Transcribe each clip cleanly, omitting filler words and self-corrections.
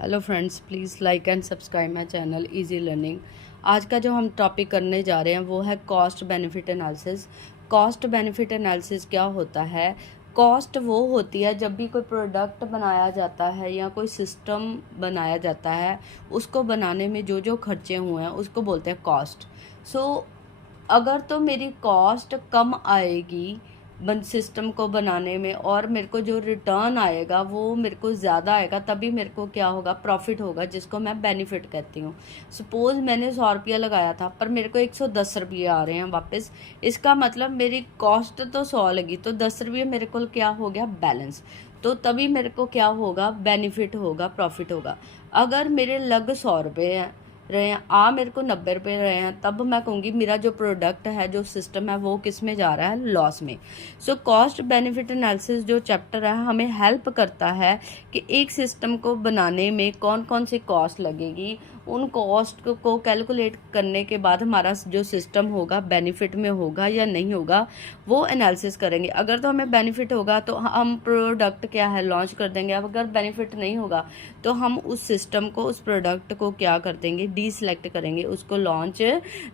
Hello friends, please like and subscribe my channel easy learning. आज का जो हम टॉपिक करने जा रहे हैं वो है cost benefit analysis. Cost benefit analysis क्या होता है? कॉस्ट वो होती है जब भी कोई प्रोडक्ट बनाया जाता है या कोई सिस्टम बनाया जाता है, उसको बनाने में जो जो खर्चे हुए हैं उसको बोलते हैं कॉस्ट। अगर तो मेरी कॉस्ट कम आएगी सिस्टम को बनाने में और मेरे को जो रिटर्न आएगा वो मेरे को ज़्यादा आएगा, तभी मेरे को क्या होगा, प्रॉफिट होगा, जिसको मैं बेनिफिट कहती हूँ। सपोज मैंने 100 रुपया लगाया था पर मेरे को 110 रुपये आ रहे हैं वापस। इसका मतलब मेरी कॉस्ट तो 100 लगी, तो 10 रुपये मेरे को क्या हो गया, बैलेंस। तो तभी मेरे को क्या होगा, बेनिफिट होगा, प्रॉफिट होगा। अगर मेरे लग 100 रुपये रहे हैं, मेरे को 90 रुपये रहे हैं, तब मैं कहूँगी मेरा जो प्रोडक्ट है, जो सिस्टम है, वो किस में जा रहा है, लॉस में। कॉस्ट बेनिफिट एनालिसिस जो चैप्टर है हमें हेल्प करता है कि एक सिस्टम को बनाने में कौन कौन सी कॉस्ट लगेगी, उन कॉस्ट को कैलकुलेट करने के बाद हमारा जो सिस्टम होगा बेनिफिट में होगा या नहीं होगा, वो एनालिसिस करेंगे। अगर तो हमें बेनिफिट होगा तो हम प्रोडक्ट क्या है, लॉन्च कर देंगे। अब अगर बेनिफिट नहीं होगा तो हम उस सिस्टम को, उस प्रोडक्ट को क्या कर देंगे, डीसेलेक्ट करेंगे, उसको लॉन्च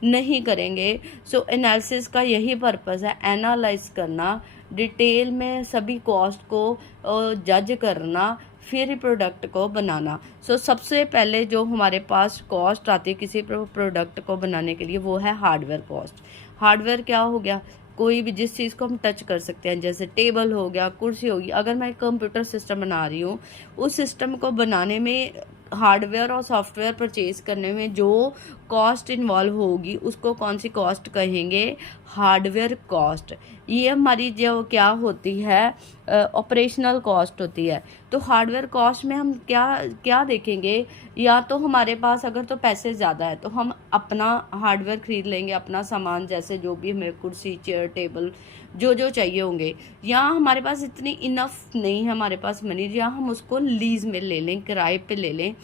नहीं करेंगे। एनालिसिस का यही पर्पस है, एनालाइज करना, डिटेल में सभी कॉस्ट को जज करना, फिर प्रोडक्ट को बनाना। सबसे पहले जो हमारे पास कॉस्ट आती है किसी प्रोडक्ट को बनाने के लिए, वो है हार्डवेयर कॉस्ट। हार्डवेयर क्या हो गया, कोई भी जिस चीज़ को हम टच कर सकते हैं, जैसे टेबल हो गया, कुर्सी होगी। अगर मैं कंप्यूटर सिस्टम बना रही हूँ, उस सिस्टम को बनाने में हार्डवेयर और सॉफ्टवेयर परचेज करने में जो कॉस्ट इन्वॉल्व होगी उसको कौन सी कॉस्ट कहेंगे, हार्डवेयर कॉस्ट। ये हमारी जो क्या होती है, ऑपरेशनल कॉस्ट होती है। तो हार्डवेयर कॉस्ट में हम क्या क्या देखेंगे, या तो हमारे पास अगर तो पैसे ज़्यादा है तो हम अपना हार्डवेयर खरीद लेंगे, अपना सामान, जैसे जो भी हमें कुर्सी, चेयर, टेबल जो जो चाहिए होंगे। या हमारे पास इतनी इनफ नहीं है, हमारे पास मनी, या हम उसको लीज में ले लें, किराए पे ले लें।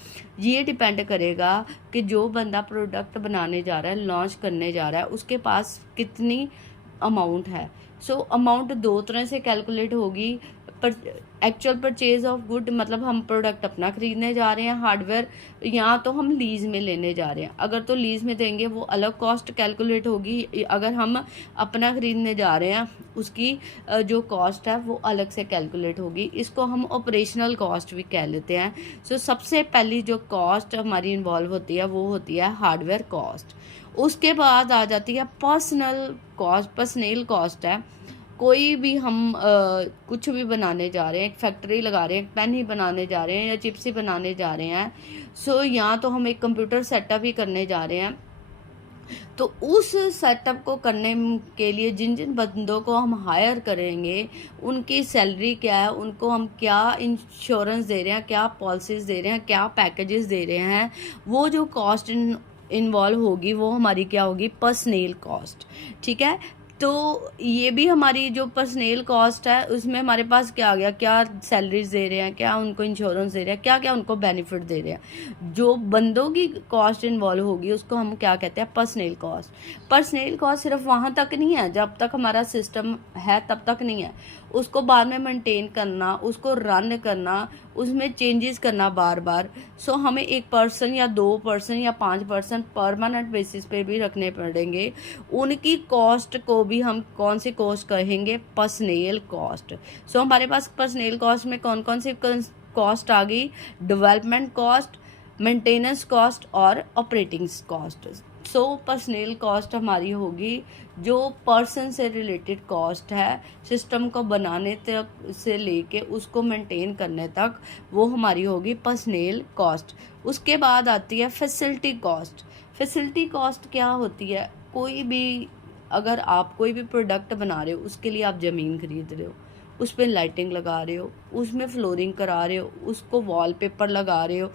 ये डिपेंड करेगा कि जो बंदा प्रोडक्ट बनाने जा रहा है, लॉन्च करने जा रहा है, उसके पास कितनी अमाउंट है। अमाउंट दो तरह से कैलकुलेट होगी। पर एक्चुअल परचेज ऑफ गुड, मतलब हम प्रोडक्ट अपना खरीदने जा रहे हैं हार्डवेयर, या तो हम लीज में लेने जा रहे हैं। अगर तो लीज में देंगे वो अलग कॉस्ट कैलकुलेट होगी, अगर हम अपना खरीदने जा रहे हैं उसकी जो कॉस्ट है वो अलग से कैलकुलेट होगी। इसको हम ऑपरेशनल कॉस्ट भी कह लेते हैं। सबसे पहली जो कॉस्ट हमारी इन्वॉल्व होती है वो होती है हार्डवेयर कॉस्ट। उसके बाद आ जाती है पर्सनल कॉस्ट। पर्सनल कॉस्ट है, कोई भी हम कुछ भी बनाने जा रहे हैं, एक फैक्ट्री लगा रहे हैं, एक पेन ही बनाने जा रहे हैं या चिप्स ही बनाने जा रहे हैं। यहाँ तो हम एक कंप्यूटर सेटअप ही करने जा रहे हैं। तो उस सेटअप को करने के लिए जिन जिन बंदों को हम हायर करेंगे, उनकी सैलरी क्या है, उनको हम क्या इंश्योरेंस दे रहे हैं, क्या पॉलिसीज दे रहे हैं, क्या पैकेजेस दे रहे हैं, वो जो कॉस्ट इन्वॉल्व होगी वो हमारी क्या होगी, पर्सनल कॉस्ट। ठीक है। तो ये भी हमारी जो पर्सनल कॉस्ट है उसमें हमारे पास क्या आ गया, क्या सैलरीज दे रहे हैं, क्या उनको इंश्योरेंस दे रहे हैं, क्या क्या उनको बेनिफिट दे रहे हैं। जो बंदों की कॉस्ट इन्वॉल्व होगी उसको हम क्या कहते हैं, पर्सनल कॉस्ट। पर्सनल कॉस्ट सिर्फ वहाँ तक नहीं है, जब तक हमारा सिस्टम है तब तक नहीं है, उसको बाद में मेंटेन करना, उसको रन करना, उसमें चेंजेस करना बार बार। हमें 1 पर्सन या 2 पर्सन या 5 पर्सन परमानेंट बेसिस पे भी रखने पड़ेंगे। उनकी कॉस्ट को भी हम कौन सी कॉस्ट कहेंगे, पर्सनल कॉस्ट। हमारे पास पर्सनल कॉस्ट में कौन कौन सी कॉस्ट आ गई, डेवलपमेंट कॉस्ट, मेंटेनेंस कॉस्ट और ऑपरेटिंग कॉस्ट। पर्सनल कॉस्ट हमारी होगी जो पर्सन से रिलेटेड कॉस्ट है, सिस्टम को बनाने तक से लेके उसको मेंटेन करने तक, वो हमारी होगी पर्सनल कॉस्ट। उसके बाद आती है फैसिलिटी कॉस्ट। फैसिलिटी कॉस्ट क्या होती है, कोई भी, अगर आप कोई भी प्रोडक्ट बना रहे हो, उसके लिए आप ज़मीन खरीद रहे हो, उस पर लाइटिंग लगा रहे हो, उसमें फ्लोरिंग करा रहे हो, उसको वॉलपेपर लगा रहे हो,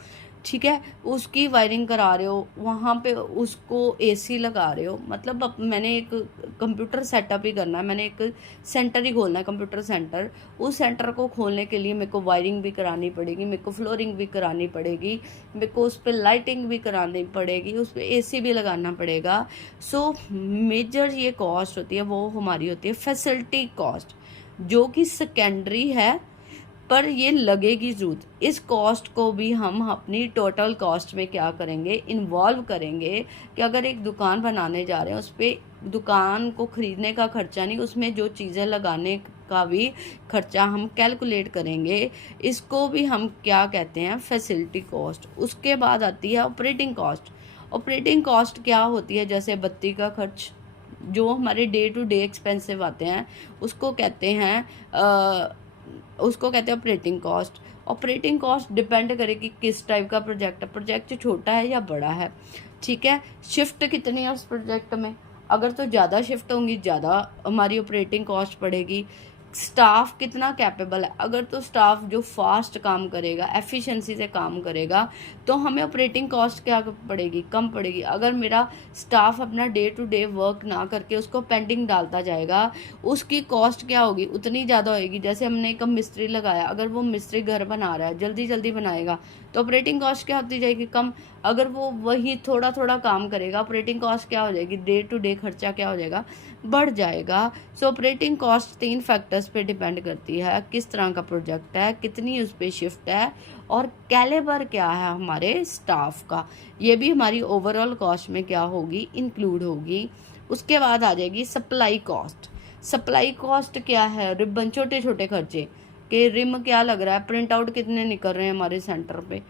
ठीक है, उसकी वायरिंग करा रहे हो, वहाँ पे उसको एसी लगा रहे हो। मतलब अब मैंने एक कंप्यूटर सेटअप ही करना है, मैंने एक सेंटर ही खोलना है, कंप्यूटर सेंटर। उस सेंटर को खोलने के लिए मेरे को वायरिंग भी करानी पड़ेगी, मेरे को फ्लोरिंग भी करानी पड़ेगी, मेरे को उस पर लाइटिंग भी करानी पड़ेगी, उस पर एसी भी लगाना पड़ेगा। मेजर ये कॉस्ट होती है वो हमारी होती है फैसिलिटी कॉस्ट, जो कि सेकेंडरी है पर ये लगेगी ज़रूरत। इस कॉस्ट को भी हम अपनी टोटल कॉस्ट में क्या करेंगे, इन्वॉल्व करेंगे कि अगर एक दुकान बनाने जा रहे हैं, उस पर दुकान को ख़रीदने का खर्चा नहीं, उसमें जो चीज़ें लगाने का भी खर्चा हम कैलकुलेट करेंगे। इसको भी हम क्या कहते हैं, फैसिलिटी कॉस्ट। उसके बाद आती है ऑपरेटिंग कॉस्ट। ऑपरेटिंग कॉस्ट क्या होती है, जैसे बत्ती का खर्च, जो हमारे डे टू डे एक्सपेंसिव आते हैं, उसको कहते हैं operating cost. Operating cost depend करेगी किस टाइप का प्रोजेक्ट है, प्रोजेक्ट छोटा है या बड़ा है, ठीक है। शिफ्ट कितनी है उस प्रोजेक्ट में, अगर तो ज़्यादा शिफ्ट होंगी ज़्यादा हमारी ऑपरेटिंग कॉस्ट पड़ेगी। स्टाफ कितना कैपेबल है, अगर तो स्टाफ जो फास्ट काम करेगा, एफिशिएंसी से काम करेगा, तो हमें ऑपरेटिंग कॉस्ट क्या पड़ेगी, कम पड़ेगी। अगर मेरा स्टाफ अपना डे टू डे वर्क ना करके उसको पेंडिंग डालता जाएगा, उसकी कॉस्ट क्या होगी, उतनी ज़्यादा होगी। जैसे हमने एक मिस्त्री लगाया, अगर वो मिस्त्री घर बना रहा है, जल्दी जल्दी बनाएगा, तो ऑपरेटिंग कॉस्ट क्या होती जाएगी, कम। अगर वो वही थोड़ा थोड़ा काम करेगा, ऑपरेटिंग कॉस्ट क्या हो जाएगी, डे टू डे खर्चा क्या हो जाएगा, बढ़ जाएगा। सो ऑपरेटिंग कॉस्ट 3 फैक्टर्स पे डिपेंड करती है, किस तरह का प्रोजेक्ट है, कितनी उस पर शिफ्ट है, और कैलिबर क्या है हमारे स्टाफ का। ये भी हमारी ओवरऑल कॉस्ट में क्या होगी, इंक्लूड होगी। उसके बाद आ जाएगी सप्लाई कॉस्ट। सप्लाई कॉस्ट क्या है, रिबन, छोटे छोटे खर्चे कि रिम क्या लग रहा है, प्रिंट आउट कितने निकल रहे हैं हमारे सेंटर पे,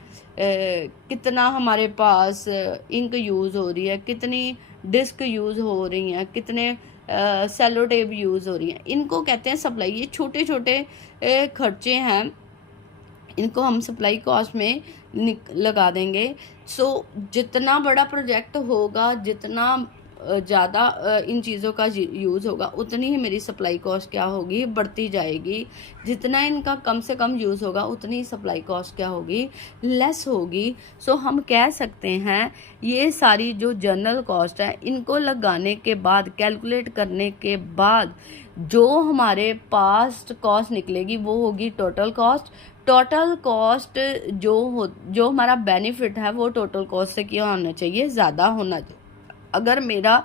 कितना हमारे पास इंक यूज़ हो रही है, कितनी डिस्क यूज़ हो रही हैं, कितने सेलो टेप यूज़ हो रही हैं, इनको कहते हैं सप्लाई। ये छोटे छोटे खर्चे हैं, इनको हम सप्लाई कॉस्ट में लगा देंगे। सो जितना बड़ा प्रोजेक्ट होगा, जितना ज़्यादा इन चीज़ों का यूज़ होगा, उतनी ही मेरी सप्लाई कॉस्ट क्या होगी, बढ़ती जाएगी। जितना इनका कम से कम यूज़ होगा, उतनी ही सप्लाई कॉस्ट क्या होगी, लेस होगी। सो हम कह सकते हैं ये सारी जो जनरल कॉस्ट है, इनको लगाने के बाद, कैलकुलेट करने के बाद जो हमारे पास कॉस्ट निकलेगी वो होगी टोटल कॉस्ट। टोटल कॉस्ट जो हमारा बेनिफिट है वो टोटल कॉस्ट से क्या होना चाहिए, ज़्यादा होना चाहिए। अगर मेरा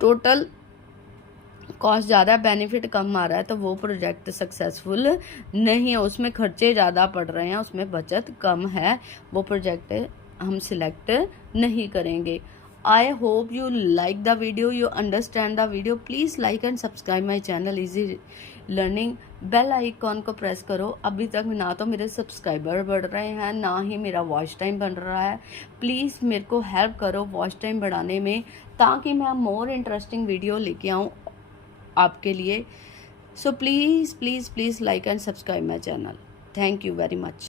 टोटल कॉस्ट ज़्यादा, बेनिफिट कम आ रहा है, तो वो प्रोजेक्ट सक्सेसफुल नहीं है, उसमें खर्चे ज़्यादा पड़ रहे हैं, उसमें बचत कम है, वो प्रोजेक्ट हम सिलेक्ट नहीं करेंगे। I hope you like the video, you understand the video. Please like and subscribe my channel easy learning. Bell icon को प्रेस करो। अभी तक ना तो मेरे सब्सक्राइबर बढ़ रहे हैं, ना ही मेरा वॉच टाइम बन रहा है। प्लीज़ मेरे को हेल्प करो वॉच टाइम बढ़ाने में, ताकि मैं मोर इंटरेस्टिंग वीडियो लेके आऊँ आपके लिए। So please please please like and subscribe my channel. Thank you very much.